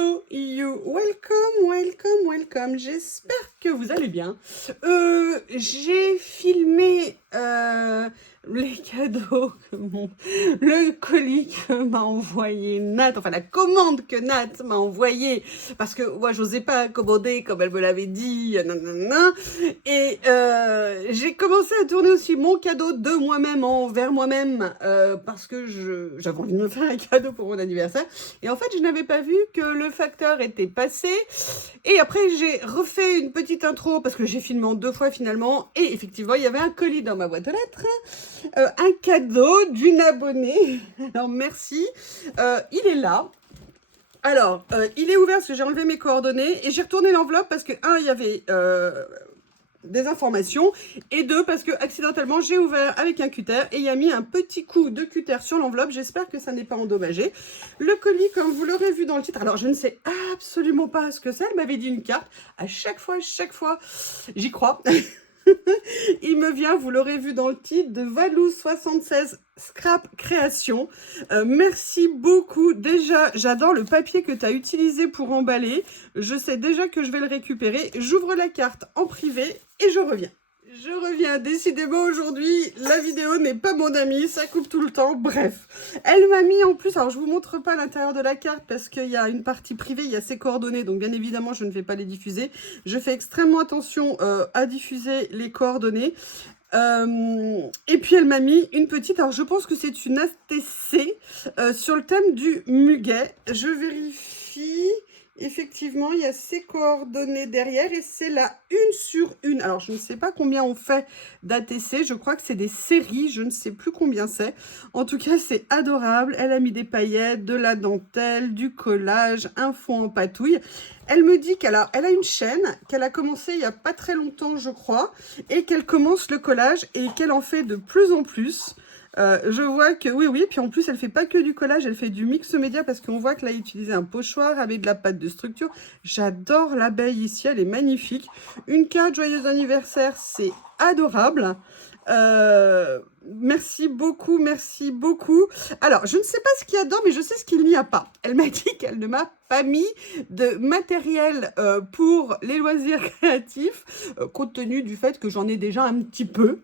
Hello you, welcome, j'espère que vous allez bien. J'ai filmé les cadeaux le colis que m'a envoyé Nat, enfin la commande que Nat m'a envoyée, parce que moi j'osais pas commander comme elle me l'avait dit, nanana. Et j'ai commencé à tourner aussi mon cadeau de moi-même envers moi-même, parce que j'avais envie de me faire un cadeau pour mon anniversaire. Et en fait, je n'avais pas vu que le facteur était passé. Et après, j'ai refait une petite intro parce que j'ai filmé en 2 fois finalement. Et effectivement, il y avait un colis dans ma boîte aux lettres. Un cadeau d'une abonnée. Alors, merci. Il est là. Alors, il est ouvert parce que j'ai enlevé mes coordonnées. Et j'ai retourné l'enveloppe parce que, il y avait... des informations, et 2 parce que accidentellement j'ai ouvert avec un cutter et il a mis un petit coup de cutter sur l'enveloppe. J'espère que ça n'est pas endommagé. Le colis, comme vous l'aurez vu dans le titre, alors je ne sais absolument pas ce que c'est, elle m'avait dit une carte, à chaque fois j'y crois. Il me vient, vous l'aurez vu dans le titre, de Valou 76 Scrap Création. Merci beaucoup. Déjà, j'adore le papier que tu as utilisé pour emballer. Je sais déjà que je vais le récupérer. J'ouvre la carte en privé et je reviens. Je reviens, décidément aujourd'hui, la vidéo n'est pas mon amie, ça coupe tout le temps, bref. Elle m'a mis en plus, alors je vous montre pas l'intérieur de la carte parce qu'il y a une partie privée, il y a ses coordonnées, donc bien évidemment je ne vais pas les diffuser. Je fais extrêmement attention à diffuser les coordonnées. Et puis elle m'a mis une petite, alors je pense que c'est une ATC sur le thème du muguet. Je vérifie... Effectivement, il y a ses coordonnées derrière et c'est la 1 sur 1. Alors, je ne sais pas combien on fait d'ATC. Je crois que c'est des séries. Je ne sais plus combien c'est. En tout cas, c'est adorable. Elle a mis des paillettes, de la dentelle, du collage, un fond en patouille. Elle me dit qu'elle a une chaîne, qu'elle a commencé il n'y a pas très longtemps, je crois, et qu'elle commence le collage et qu'elle en fait de plus en plus. Je vois que oui, puis en plus elle fait pas que du collage, elle fait du mix média parce qu'on voit que là elle utilisait un pochoir avec de la pâte de structure. J'adore l'abeille ici, elle est magnifique. Une carte joyeux anniversaire, c'est adorable. Merci beaucoup, merci beaucoup. Alors, je ne sais pas ce qu'il y a dedans, mais je sais ce qu'il n'y a pas. Elle m'a dit qu'elle ne m'a pas mis de matériel pour les loisirs créatifs, compte tenu du fait que j'en ai déjà un petit peu.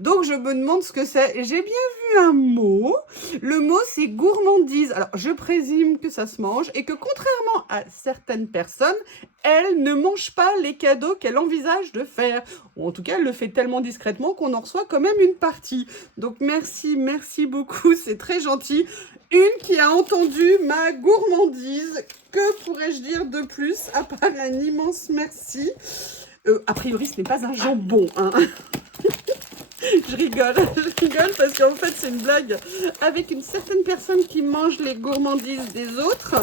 Donc, je me demande ce que c'est. J'ai bien vu un mot. Le mot, c'est gourmandise. Alors, je présume que ça se mange et que contrairement à certaines personnes, elle ne mange pas les cadeaux qu'elle envisage de faire. Ou en tout cas, elle le fait tellement discrètement qu'on en reçoit quand même une partie. Donc merci beaucoup, c'est très gentil. Une qui a entendu ma gourmandise. Que pourrais-je dire de plus à part un immense merci. A priori, ce n'est pas un jambon, hein. Je rigole parce qu'en fait, c'est une blague avec une certaine personne qui mange les gourmandises des autres.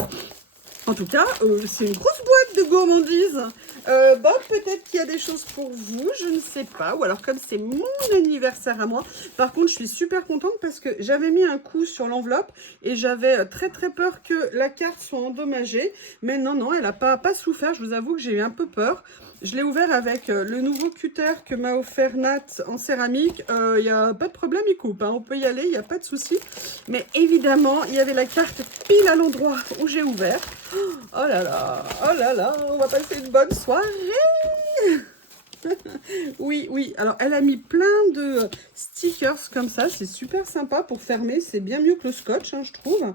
En tout cas, c'est une grosse boîte de gourmandises. Bon, peut-être qu'il y a des choses pour vous, je ne sais pas. Ou alors, comme c'est mon anniversaire à moi. Par contre, je suis super contente parce que j'avais mis un coup sur l'enveloppe et j'avais très peur que la carte soit endommagée. Mais non, elle n'a pas souffert. Je vous avoue que j'ai eu un peu peur. Je l'ai ouvert avec le nouveau cutter que m'a offert Nat en céramique. Il n'y a pas de problème, il coupe, hein. On peut y aller, il n'y a pas de souci. Mais évidemment, il y avait la carte pile à l'endroit où j'ai ouvert. Oh là là, on va passer une bonne soirée. Oui, alors elle a mis plein de stickers comme ça. C'est super sympa pour fermer. C'est bien mieux que le scotch, hein, je trouve.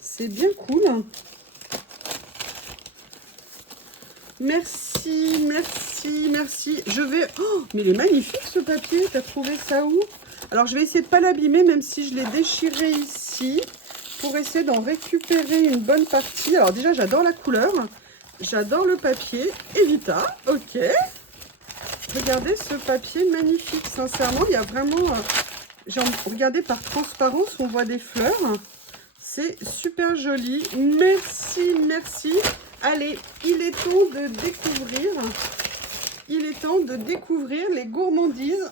C'est bien cool. Merci. Je vais... Oh, mais il est magnifique ce papier. T'as trouvé ça où? Alors, je vais essayer de ne pas l'abîmer, même si je l'ai déchiré ici, pour essayer d'en récupérer une bonne partie. Alors déjà, j'adore la couleur. J'adore le papier. Evita, ok. Regardez ce papier magnifique. Sincèrement, il y a vraiment... regardez, par transparence, on voit des fleurs. C'est super joli. Merci. Allez, il est temps de découvrir. Il est temps de découvrir les gourmandises.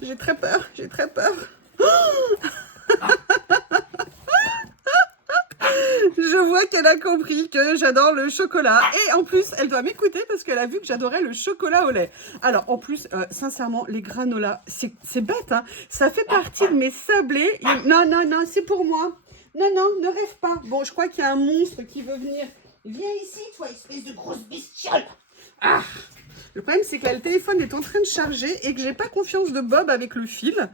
J'ai très peur. Je vois qu'elle a compris que j'adore le chocolat. Et en plus, elle doit m'écouter parce qu'elle a vu que j'adorais le chocolat au lait. Alors, en plus, sincèrement, les granolas, c'est bête, hein. Ça fait partie de mes sablés. Non, c'est pour moi. Non, non, ne rêve pas. Bon, je crois qu'il y a un monstre qui veut venir. Viens ici, toi, espèce de grosse bestiole. Ah! Le problème, c'est que là, le téléphone est en train de charger et que j'ai pas confiance de Bob avec le fil.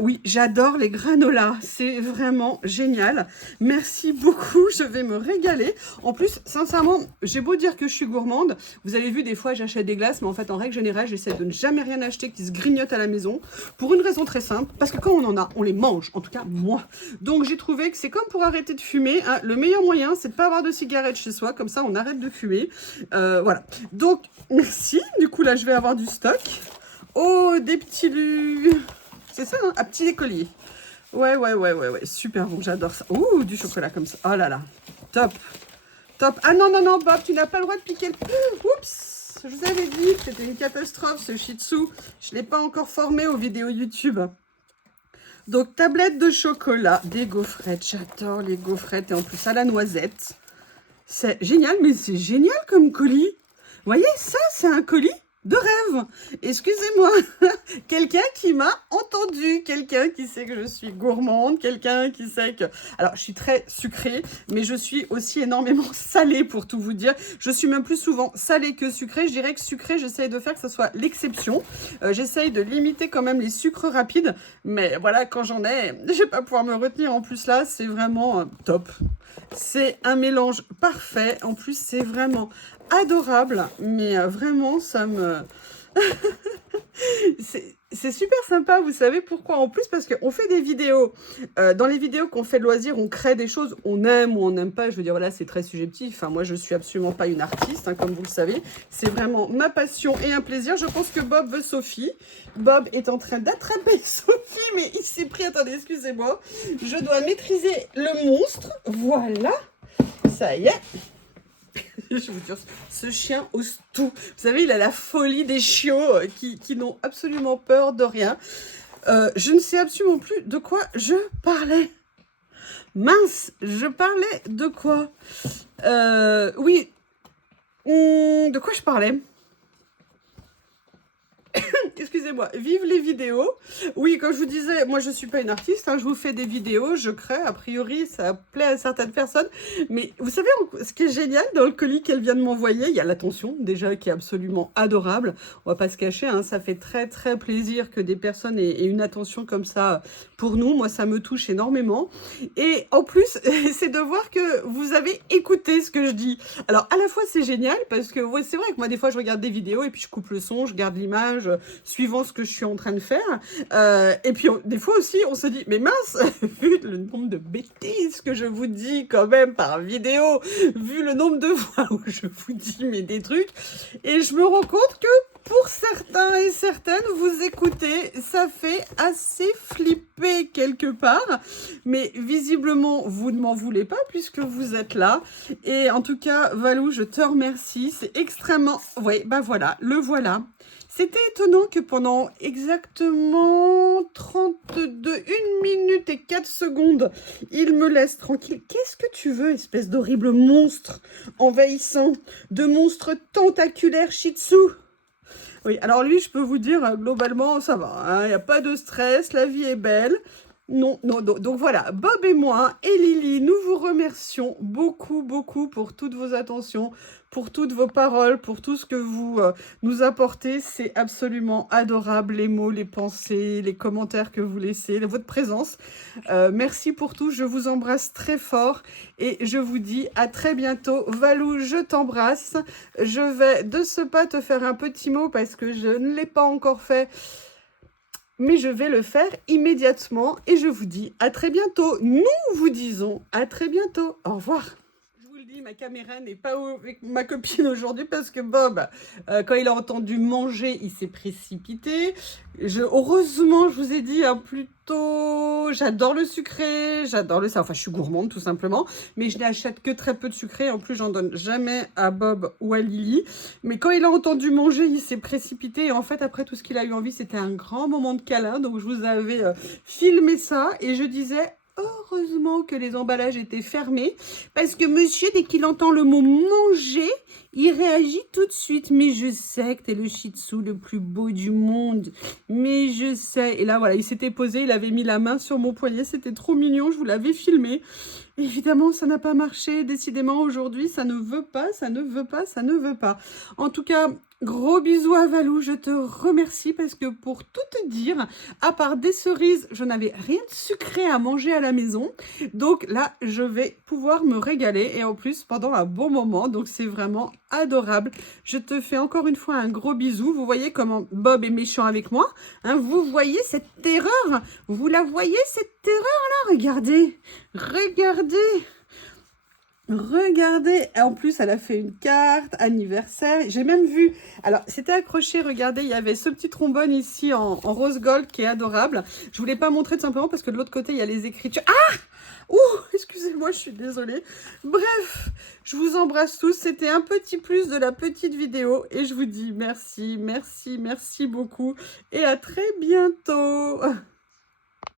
Oui, j'adore les granolas. C'est vraiment génial. Merci beaucoup. Je vais me régaler. En plus, sincèrement, j'ai beau dire que je suis gourmande. Vous avez vu, des fois, j'achète des glaces, mais en fait, en règle générale, j'essaie de ne jamais rien acheter qui se grignote à la maison. Pour une raison très simple. Parce que quand on en a, on les mange. En tout cas, moi. Donc, j'ai trouvé que c'est comme pour arrêter de fumer. Hein, le meilleur moyen, c'est de pas avoir de cigarette chez soi. Comme ça, on arrête de fumer. Voilà. Donc, merci. Du coup, là, je vais avoir du stock. Oh, des petits c'est ça, hein, un petit écolier. Ouais. Super bon, j'adore ça. Oh, du chocolat comme ça. Oh là là. Top. Top. Ah non, Bob, tu n'as pas le droit de piquer le... Oups. Je vous avais dit que c'était une catastrophe, ce Shih Tzu. Je ne l'ai pas encore formé aux vidéos YouTube. Donc, tablette de chocolat, des gaufrettes. J'adore les gaufrettes. Et en plus, à la noisette. C'est génial, mais c'est génial comme colis. Vous voyez, ça, c'est un colis de rêve. Excusez-moi, quelqu'un qui m'a entendu, quelqu'un qui sait que je suis gourmande, quelqu'un qui sait que... Alors, je suis très sucrée, mais je suis aussi énormément salée, pour tout vous dire. Je suis même plus souvent salée que sucrée. Je dirais que sucrée, j'essaye de faire que ce soit l'exception. J'essaye de limiter quand même les sucres rapides, mais voilà, quand j'en ai, je vais pas pouvoir me retenir. En plus, là, c'est vraiment top. C'est un mélange parfait. En plus, c'est vraiment adorable. Mais vraiment, ça me... C'est super sympa, vous savez pourquoi? En plus, parce qu'on fait des vidéos. Dans les vidéos qu'on fait de loisirs, on crée des choses, on aime ou on n'aime pas. Je veux dire, voilà, c'est très subjectif. Enfin, moi, je suis absolument pas une artiste, hein, comme vous le savez. C'est vraiment ma passion et un plaisir. Je pense que Bob veut Sophie. Bob est en train d'attraper Sophie, mais il s'est pris... Attendez, excusez-moi. Je dois maîtriser le monstre. Voilà. Ça y est. Je vous jure, ce chien ose tout. Vous savez, il a la folie des chiots qui n'ont absolument peur de rien. Je ne sais absolument plus de quoi je parlais. Mince, je parlais de quoi? Oui, de quoi je parlais? Excusez-moi, vive les vidéos. Oui, comme je vous disais, moi je suis pas une artiste, hein, je vous fais des vidéos, je crée, a priori ça plaît à certaines personnes, mais vous savez ce qui est génial dans le colis qu'elle vient de m'envoyer, il y a l'attention déjà qui est absolument adorable, on va pas se cacher, hein, ça fait très très plaisir que des personnes aient une attention comme ça pour nous, moi ça me touche énormément, et en plus c'est de voir que vous avez écouté ce que je dis. Alors à la fois c'est génial parce que ouais, c'est vrai que moi des fois je regarde des vidéos et puis je coupe le son, je garde l'image suivant ce que je suis en train de faire. Et puis, des fois aussi, on se dit, mais mince, vu le nombre de bêtises que je vous dis quand même par vidéo, vu le nombre de fois où je vous dis mais des trucs, et je me rends compte que pour certains et certaines, vous écoutez, ça fait assez flipper quelque part, mais visiblement, vous ne m'en voulez pas puisque vous êtes là. Et en tout cas, Valou, je te remercie, c'est extrêmement... Oui, bah voilà, le voilà. C'était étonnant que pendant exactement 1 minute et 4 secondes, il me laisse tranquille. Qu'est-ce que tu veux, espèce d'horrible monstre envahissant, de monstre tentaculaire Shih Tzu? Oui, alors lui, je peux vous dire, globalement, ça va. Hein, il n'y a pas de stress, la vie est belle. Non. Donc voilà, Bob et moi et Lily, nous vous remercions beaucoup pour toutes vos attentions, pour toutes vos paroles, pour tout ce que vous nous apportez. C'est absolument adorable, les mots, les pensées, les commentaires que vous laissez, votre présence. Merci pour tout, je vous embrasse très fort et je vous dis à très bientôt. Valou, je t'embrasse. Je vais de ce pas te faire un petit mot parce que je ne l'ai pas encore fait. Mais je vais le faire immédiatement et je vous dis à très bientôt. Nous vous disons à très bientôt. Au revoir. Je vous le dis, ma caméra n'est pas avec ma copine aujourd'hui parce que Bob, quand il a entendu manger, il s'est précipité. Heureusement, je vous ai dit plus tôt, j'adore le sucré, j'adore le... Enfin, je suis gourmande tout simplement, mais je n'achète que très peu de sucré. En plus, j'en donne jamais à Bob ou à Lily. Mais quand il a entendu manger, il s'est précipité. Et en fait, après tout ce qu'il a eu envie, c'était un grand moment de câlin. Donc, je vous avais filmé ça et je disais... Heureusement que les emballages étaient fermés parce que monsieur, dès qu'il entend le mot manger, Il réagit tout de suite. Mais je sais que t'es le Shih Tzu le plus beau du monde. Mais je sais. Et là, voilà, il s'était posé, il avait mis la main sur mon poignet. C'était trop mignon, je vous l'avais filmé. Évidemment, ça n'a pas marché. Décidément, aujourd'hui, ça ne veut pas, ça ne veut pas, ça ne veut pas. En tout cas, gros bisous à Valou. Je te remercie parce que pour tout te dire, à part des cerises, je n'avais rien de sucré à manger à la maison. Donc là, je vais pouvoir me régaler et en plus pendant un bon moment. Donc c'est vraiment adorable. Je te fais encore une fois un gros bisou. Vous voyez comment Bob est méchant avec moi, hein? Vous voyez cette terreur? Vous la voyez cette terreur là? Regardez, regardez. Regardez, en plus elle a fait une carte anniversaire, j'ai même vu, alors c'était accroché, regardez, il y avait ce petit trombone ici en rose gold qui est adorable. Je voulais pas montrer tout simplement parce que de l'autre côté il y a les écritures. Ah! Ouh, excusez-moi, je suis désolée. Bref, je vous embrasse tous, c'était un petit plus de la petite vidéo et je vous dis merci, merci, merci beaucoup et à très bientôt.